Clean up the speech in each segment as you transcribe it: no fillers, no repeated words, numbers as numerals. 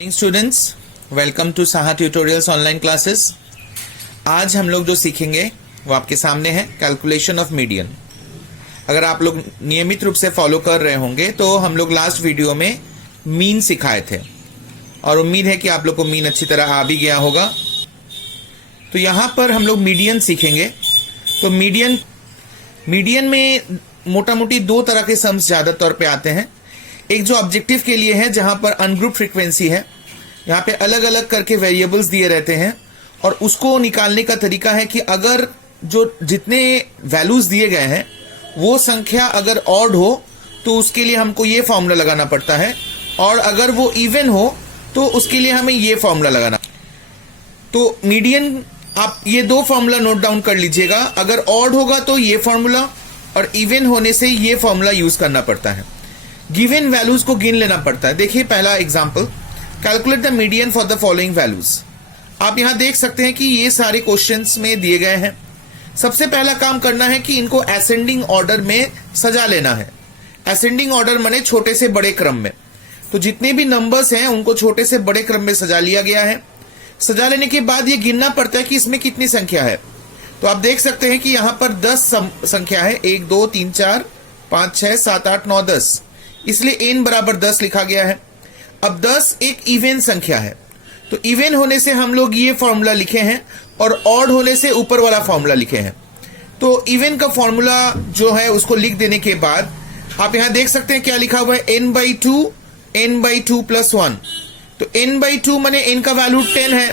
Students, welcome to Saha tutorials online classes. आज हम लोग जो सीखेंगे वो आपके सामने है, कैलकुलेशन ऑफ मीडियन। अगर आप लोग नियमित रूप से फॉलो कर रहे होंगे तो हम लोग लास्ट वीडियो में मीन सिखाए थे और उम्मीद है कि आप लोग को मीन अच्छी तरह आ भी गया होगा। तो यहाँ पर हम लोग मीडियन सीखेंगे। तो मीडियन में मोटा मोटी दो तरह के सम्स ज्यादा तौर पे आते हैं। एक जो ऑब्जेक्टिव के लिए है, जहां पर अनग्रुप फ्रीक्वेंसी है, यहाँ पे अलग अलग करके वेरिएबल्स दिए रहते हैं और उसको निकालने का तरीका है कि अगर जो जितने वैल्यूज दिए गए हैं वो संख्या अगर ऑड हो तो उसके लिए हमको ये फॉर्मूला लगाना पड़ता है, और अगर वो इवन हो तो उसके लिए हमें ये फॉर्मूला लगाना। तो मीडियन, आप ये दो फॉर्मूला नोट डाउन कर लीजिएगा। अगर ऑड होगा तो ये फॉर्मूला, और इवन होने से ये फॉर्मूला यूज करना पड़ता है। गिवन वैल्यूज को गिन लेना पड़ता है। देखिए पहला example, calculate the median for the following values. आप यहां देख सकते हैं कि ये सारे क्वेश्चंस में दिए गए हैं। सबसे पहला काम करना है कि इनको असेंडिंग ऑर्डर में सजा लेना है। असेंडिंग ऑर्डर माने छोटे से बड़े क्रम में। तो जितने भी नंबर्स हैं उनको छोटे से बड़े क्रम में सजा लिया गया है। सजा लेने के बाद ये गिनना पड़ता है कि इसमें कितनी संख्या है। तो आप देख सकते हैं कि यहां पर 10 संख्या है, 1 2 3 4 5 6 7 8 9 10, इसलिए n बराबर 10 लिखा गया है। अब 10 एक इवन संख्या है, तो इवन होने से हम लोग ये फॉर्मूला लिखे हैं और ऑड होने से ऊपर वाला फॉर्मूला लिखे हैं। तो इवन का फॉर्मूला जो है उसको लिख देने के बाद आप यहां देख सकते हैं क्या लिखा हुआ है, n/2 प्लस 1। तो n/2 माने n का वैल्यू 10 है,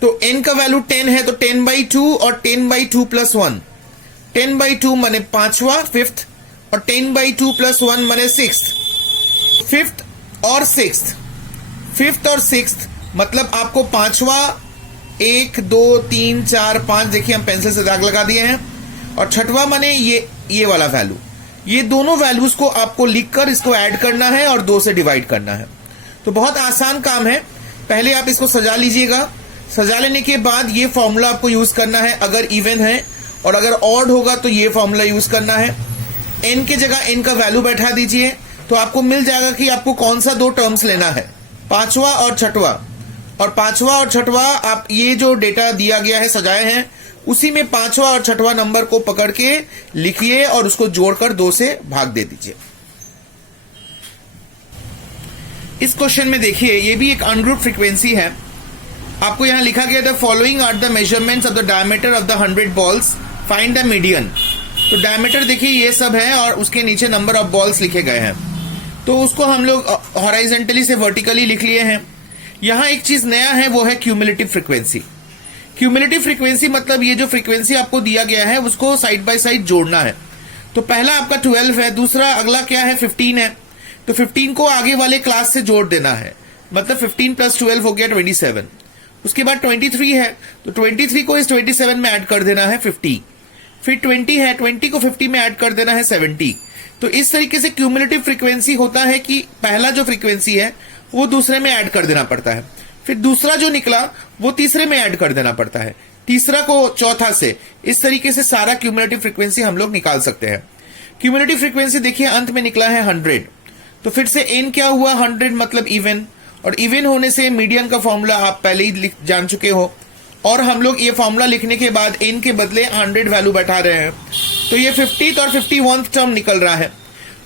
तो n का वैल्यू 10 है तो 10/2 और 10/2 प्लस 1। 10/2 माने पांचवा, फिफ्थ, और 10/2 प्लस 1 माने सिक्स्थ। फिफ्थ और सिक्स्थ मतलब आपको पांचवा 1 2 3 4 5, देखिए हम पेंसिल से दाग लगा दिए हैं, और छठवां माने ये वाला वैल्यू। ये दोनों वैल्यूज को आपको लिखकर इसको ऐड करना है और 2 से डिवाइड करना है। तो बहुत आसान काम है। पहले आप इसको सजा लीजिएगा। सजा लेने के बाद ये फॉर्मूला आपको यूज करना है अगर इवन है, और अगर ऑड होगा तो ये फॉर्मूला यूज करना है। n के जगह n का वैल्यू बैठा दीजिए तो आपको मिल जाएगा कि आपको कौन सा दो टर्म्स लेना है, पांचवा और छठवा। और पांचवा और छठवा आप ये जो डेटा दिया गया है सजाए हैं उसी में पांचवा और छठवा नंबर को पकड़ के लिखिए और उसको जोड़कर 2 से भाग दे दीजिए। इस क्वेश्चन में देखिए ये भी एक अनग्रुप फ्रीक्वेंसी है। आपको यहां लिखा गया the following are the measurements of the diameter of the 100 balls, find the median. तो डायमीटर देखिए ये सब है और उसके नीचे नंबर ऑफ बॉल्स लिखे गए हैं। तो उसको हम लोग हॉराइजेंटली से वर्टिकली लिख लिए हैं। यहां एक चीज नया है, वो है क्यूमुलेटिव फ्रीक्वेंसी। क्यूमुलेटिव फ्रीक्वेंसी मतलब ये जो फ्रीक्वेंसी आपको दिया गया है उसको साइड बाय साइड जोड़ना है। तो पहला आपका 12 है, दूसरा अगला क्या है 15 है, तो 15 को आगे वाले क्लास से जोड़ देना है, मतलब 15 प्लस 12 हो गया 27। उसके बाद 23 है, तो 23 को इस 27 में ऐड कर देना है 50। फिर 20 है, 20 को 50 में ऐड कर देना है 70। तो इस तरीके से क्यूमुलेटिव फ्रीक्वेंसी होता है कि पहला जो फ्रीक्वेंसी है वो दूसरे में ऐड कर देना पड़ता है, फिर दूसरा जो निकला वो तीसरे में ऐड कर देना पड़ता है, तीसरा को चौथा से। इस तरीके से सारा क्यूमुलेटिव फ्रीक्वेंसी हम लोग निकाल सकते हैं। क्यूमुलेटिव फ्रीक्वेंसी देखिए अंत में निकला है 100। तो फिर से n क्या हुआ, 100 मतलब इवन, और इवन होने से मीडियन का फॉर्मूला आप पहले ही जान चुके हो। और हम लोग ये फॉर्मूला लिखने के बाद n के बदले 100 वैल्यू बैठा रहे हैं, तो ये 50th और 51th टर्म निकल रहा है।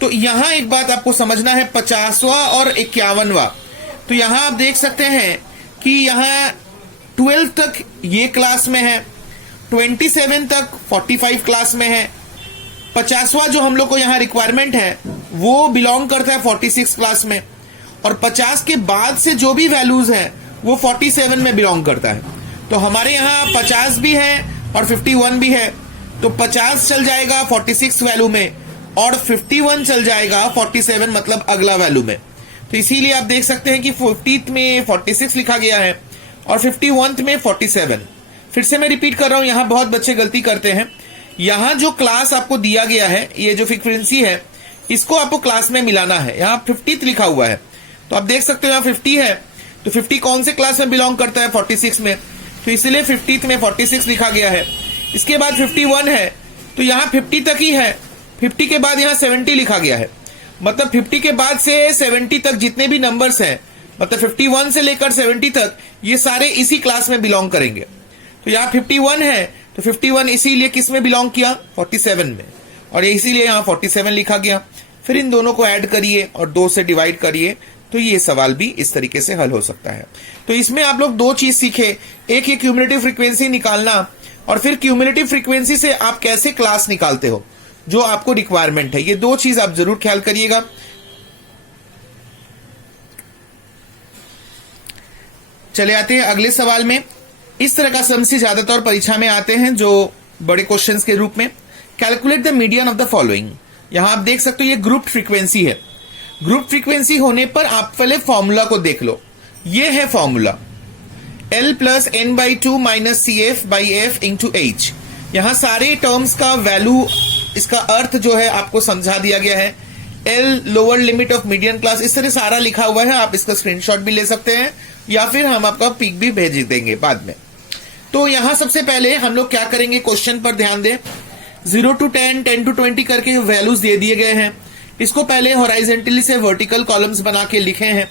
तो यहां एक बात आपको समझना है, 50वां और 51वां। तो यहां आप देख सकते हैं कि यहां 12 तक ये क्लास में है, 27 तक 45 क्लास में है, 50वां जो हम लोग को यहां रिक्वायरमेंट है वो बिलोंग करता है 46 क्लास में, और 50 के बाद से जो भी वैल्यूज हैं वो 47 में बिलोंग करता है। तो हमारे यहाँ 50 भी है और 51 भी है, तो 50 चल जाएगा 46 वैल्यू में और 51 चल जाएगा 47 मतलब अगला वैल्यू में। तो इसीलिए आप देख सकते हैं कि 50th में 46 लिखा गया है और 51th में 47। फिर से मैं रिपीट कर रहा हूं, यहाँ बहुत बच्चे गलती करते हैं। यहाँ जो क्लास आपको दिया गया है, ये जो फ्रीक्वेंसी है, इसको आपको क्लास में मिलाना है। यहाँ 50th लिखा हुआ है, तो आप देख सकते हो यहाँ 50 है, तो 50 कौन से क्लास में बिलोंग करता है, 46 में, तो इसलिए 50th में 46 लिखा गया है। इसके बाद 51 है, तो यहाँ 50 तक ही है, 50 के बाद यहाँ 70 लिखा गया है, मतलब 50 के बाद से 70 तक जितने भी नंबर्स हैं, मतलब 51 से लेकर 70 तक ये सारे इसी क्लास में बिलोंग करेंगे। तो यहाँ 51 है तो 51 इसीलिए किस में बिलोंग किया, 47 में, और इसीलिए यहाँ 47 लिखा गया। फिर इन दोनों को ऐड करिए और 2 से डिवाइड करिए, तो ये सवाल भी इस तरीके से हल हो सकता है। तो इसमें आप लोग 2 चीज सीखे, एक ये क्यूमुलेटिव फ्रीक्वेंसी निकालना, और फिर क्यूमुलेटिव फ्रीक्वेंसी से आप कैसे क्लास निकालते हो जो आपको रिक्वायरमेंट है। ये 2 चीज आप जरूर ख्याल करिएगा। चले आते हैं अगले सवाल में। इस तरह का समस्या ज्यादातर परीक्षा में आते हैं जो बड़े क्वेश्चंस के रूप में। Calculate the median of the following. यहां आप देख सकते हो ये ग्रुप फ्रीक्वेंसी है। ग्रुप फ्रीक्वेंसी होने पर आप पहले फॉर्मूला को देख लो। ये है formula L plus n/2 minus CF/F into H। यहां सारे टर्म्स का वैल्यू, इसका अर्थ जो है आपको समझा दिया गया है। L lower limit of median class, इस तरह सारा लिखा हुआ है। आप इसका स्क्रीनशॉट भी ले सकते हैं या फिर हम आपका पिक भी भेज देंगे बाद में। तो यहां सबसे पहले हम लोग क्या करेंगे, क्वेश्चन पर ध्यान दें। 0 to 10, 10 to 20 करके वैल्यूज दे दिए गए हैं। इसको पहले हॉराइजेंटली से वर्टिकल कॉलम्स बना के लिखे हैं।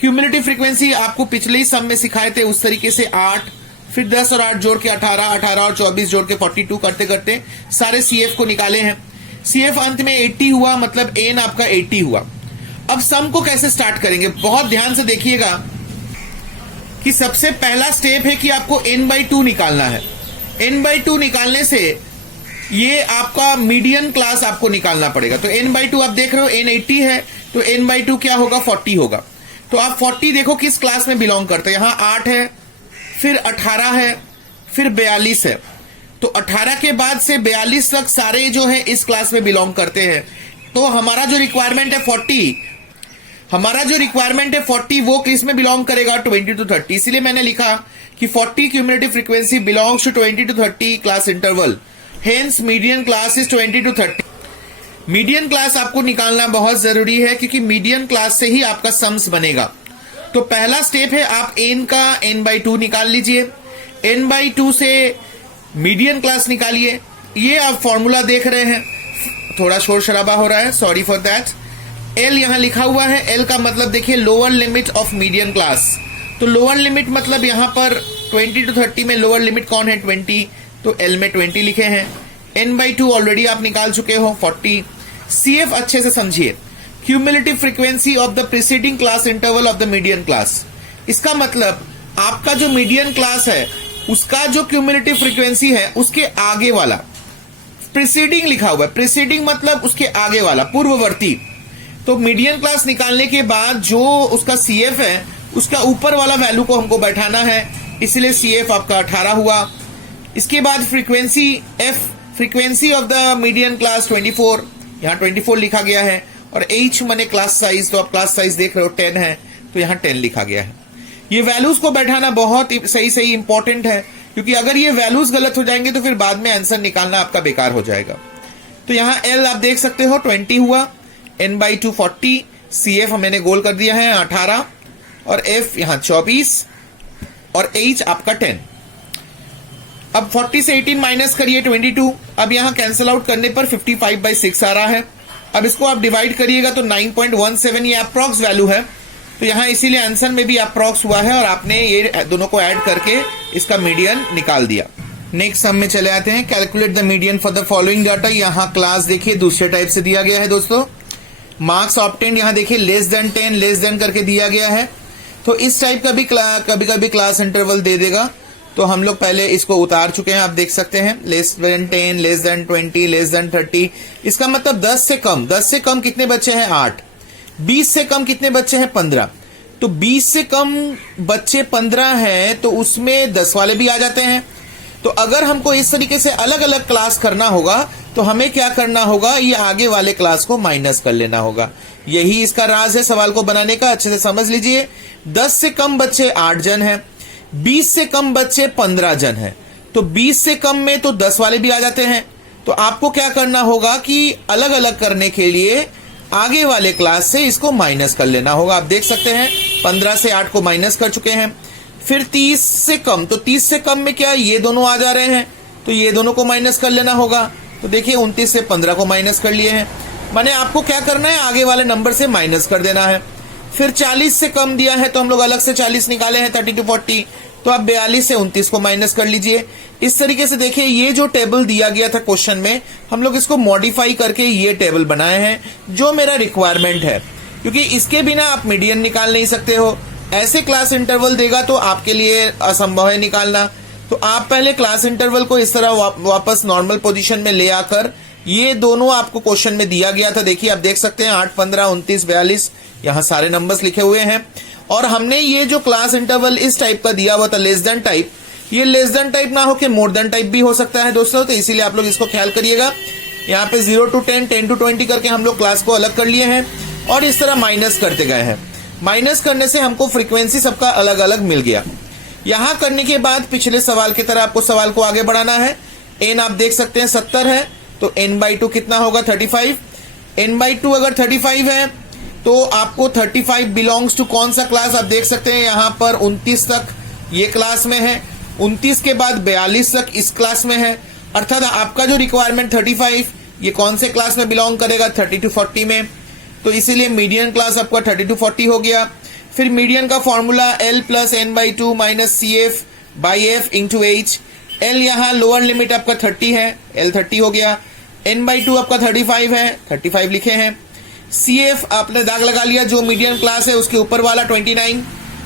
क्यूमुलेटिव फ्रीक्वेंसी आपको पिछले ही सम में सिखाए थे उस तरीके से 8, फिर 10 और 8 जोड़ के 18, 18 और 24 जोड़ के 42 करते करते सारे CF को निकाले हैं। CF अंत में 80 हुआ, मतलब n आपका 80 हुआ। अब सम को कैसे स्टार्ट करेंगे, बहुत ध्यान से देखिएगा कि सबसे पहला स्टेप है कि आपको n/2 निकालना है। n/2 निकालने से ये आपका मीडियन क्लास आपको निकालना पड़ेगा। तो n/2 आप देख रहे हो n 80 है, तो n/2 क्या होगा, 40 होगा। तो आप 40 देखो किस क्लास में बिलोंग करते हैं। यहां 8 है, फिर 18 है, फिर 42 है। तो 18 के बाद से 42 तक सारे जो है इस क्लास में बिलोंग करते हैं। तो हमारा जो रिक्वायरमेंट है 40, वो किस में बिलोंग करेगा, 20 to 30। इसलिए मैंने लिखा कि 40 cumulative frequency belongs to 20 to 30 class interval. Hence median class is 20 to 30। Median class आपको निकालना बहुत जरूरी है क्योंकि मीडियन क्लास से ही आपका सम्स बनेगा। तो पहला स्टेप है आप n का n/2 निकाल लीजिए। n/2 से मीडियन क्लास निकालिए। ये आप फॉर्मूला देख रहे हैं, थोड़ा शोर शराबा हो रहा है, सॉरी फॉर दैट। L यहां लिखा हुआ है, L का मतलब देखिए lower limit of median class. तो लोअर लिमिट मतलब यहां पर 20 to 30 में लोअर लिमिट कौन है, 20, तो L में 20 लिखे हैं। n/2 ऑलरेडी आप निकाल चुके हो, 40। CF अच्छे से समझिए, cumulative frequency of the preceding class interval of the median class. इसका मतलब आपका जो मीडियन क्लास है उसका जो क्यूमुलेटिव फ्रीक्वेंसी है उसके आगे वाला, प्रीसीडिंग लिखा हुआ है, प्रीसीडिंग मतलब उसके आगे वाला, पूर्ववर्ती। तो मीडियन क्लास निकालने के बाद जो उसका CF है उसका ऊपर वाला वैल्यू को हमको बैठाना है, इसलिए CF आपका 18 हुआ। इसके बाद frequency F, frequency of the median class 24, यहाँ 24 लिखा गया है। और H माने क्लास साइज, तो आप क्लास साइज देख रहे हो 10 है, तो यहाँ 10 लिखा गया है। ये वैल्यूज को बैठाना बहुत सही इंपॉर्टेंट है, क्योंकि अगर ये वैल्यूज गलत हो जाएंगे तो फिर बाद में आंसर निकालना आपका बेकार हो जाएगा। तो यहाँ L आप देख सकते हो 20 हुआ, n/2 40, CF मैंने गोल कर दिया है 18, और F यहाँ 24, और H आपका 10। अब 40 से 18 माइनस करिए 22। अब यहाँ कैंसिल आउट करने पर 55/6 आ रहा है। अब इसको आप डिवाइड करिएगा तो 9.17 ये अप्रॉक्स वैल्यू है। तो यहाँ इसीलिए आंसर में भी अप्रॉक्स हुआ है और आपने ये दोनों को ऐड करके इसका मीडियन निकाल दिया। नेक्स्ट सम में चले आते हैं। Calculate the median for the following data. यहाँ क्लास देखिए दूसरे टाइप से दिया गया है दोस्तों। मार्क्स ऑब्टेन्ड यहाँ देखिए लेस देन 10, लेस देन करके दिया गया है। तो इस टाइप का भी कभी कभी क्लास इंटरवल दे देगा। तो हम लोग पहले इसको उतार चुके हैं, आप देख सकते हैं। Less than 10, less than 20, less than 30। इसका मतलब 10 से कम, 10 से कम कितने बच्चे हैं, 8। 20 से कम कितने बच्चे हैं, 15। तो 20 से कम बच्चे 15 हैं तो उसमें 10 वाले भी आ जाते हैं। तो अगर हमको इस तरीके से अलग अलग क्लास करना होगा तो हमें क्या करना होगा, ये आगे वाले क्लास को माइनस कर लेना होगा। यही इसका राज है सवाल को बनाने का। अच्छे से समझ लीजिए। 10 से कम बच्चे 8 जन हैं, 20 से कम बच्चे 15 जन हैं। तो 20 से कम में तो 10 वाले भी आ जाते हैं। तो आपको क्या करना होगा कि अलग अलग करने के लिए आगे वाले क्लास से इसको माइनस कर लेना होगा। आप देख सकते हैं 15 से 8 को माइनस कर चुके हैं। फिर 30 से कम, तो 30 से कम में क्या ये दोनों आ जा रहे हैं, तो ये दोनों को माइनस कर लेना होगा। तो देखिए 29 से 15 को माइनस कर लिए हैं। माने आपको क्या करना है, आगे वाले नंबर से माइनस कर देना है। फिर 40 से कम दिया है तो हम लोग अलग से 40 निकाले हैं 30 to 40, तो आप 42 से 29 को माइनस कर लीजिए। इस तरीके से देखिए ये जो टेबल दिया गया था क्वेश्चन में, हम लोग इसको मॉडिफाई करके ये टेबल बनाए हैं जो मेरा रिक्वायरमेंट है, क्योंकि इसके बिना आप मीडियन निकाल नहीं सकते हो। ऐसे क्लास इंटरवल देगा तो आपके लिए असंभव है निकालना। तो आप पहले क्लास इंटरवल को इस तरह वापस नॉर्मल पोजीशन में ले आकर, ये दोनों आपको क्वेश्चन में दिया गया था, देखिए आप देख सकते हैं 8, 15, 29, 42, यहाँ सारे नंबर्स लिखे हुए हैं। और हमने ये जो क्लास इंटरवल इस टाइप का दिया हुआ था, लेस देन टाइप, ये लेस देन टाइप ना हो के मोर देन टाइप भी हो सकता है दोस्तों, तो इसीलिए आप लोग इसको ख्याल करिएगा। यहाँ पे 0 to 10, 10 to 20 करके हम लोग क्लास को अलग कर लिए हैं और इस तरह माइनस करते गए हैं। माइनस करने से हमको फ्रीक्वेंसी सबका अलग अलग मिल गया। यहां करने के बाद पिछले सवाल की तरह आपको सवाल को आगे बढ़ाना है। n आप देख सकते हैं 70 है, तो n/2 कितना होगा 35। n/2 अगर 35 है तो आपको 35 बिलोंग्स टू कौन सा क्लास, आप देख सकते हैं यहां पर 29 तक ये क्लास में है, 29 के बाद 42 तक इस क्लास में है। अर्थात आपका जो रिक्वायरमेंट 35 ये कौन से क्लास में बिलोंग करेगा 30 to 40 में, तो इसीलिए मीडियन क्लास आपका 30 to 40 हो गया। फिर मीडियन का formula L + n/2 - CF/F × H। L यहाँ लोअर लिमिट आपका 30 है, L 30 हो गया। n/2 आपका 35 है, 35 लिखे हैं। CF आपने दाग लगा लिया, जो मीडियन क्लास है उसके ऊपर वाला 29,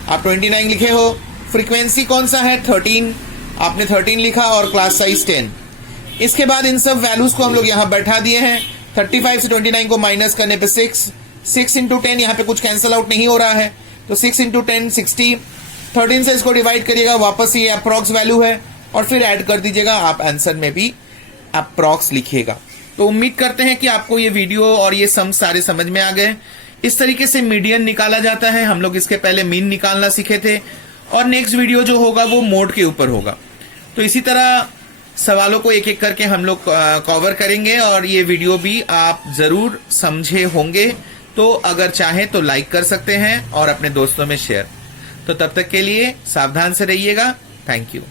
आप 29 लिखे हो। फ्रीक्वेंसी कौन सा है 13, आपने 13 लिखा और क्लास साइज 10। इसके बाद इन सब वैल्यूज को हम लोग यहाँ बैठा दिए हैं। 35 से 29 को माइनस करने पे 6 × 10, यहाँ पे कुछ कैंसिल आउट नहीं हो रहा है, तो 6 × 10 60। 13 से इसको डिवाइड करिएगा, वापस ये अप्रॉक्स वैल्यू है और फिर ऐड कर दीजिएगा। आप आंसर में भी अप्रॉक्स लिखिएगा। तो उम्मीद करते हैं कि आपको ये वीडियो और ये सम सारे समझ में आ गए। इस तरीके से मीडियन निकाला जाता है। हम लोग इसके पहले मीन निकालना सीखे थे और नेक्स्ट वीडियो जो होगा वो मोड के ऊपर होगा। तो इसी तरह सवालों को एक एक करके हम लोग कवर करेंगे और ये वीडियो भी आप जरूर समझे होंगे। तो अगर चाहे तो लाइक कर सकते हैं और अपने दोस्तों में शेयर। तो तब तक के लिए सावधान से रहिएगा। Thank you.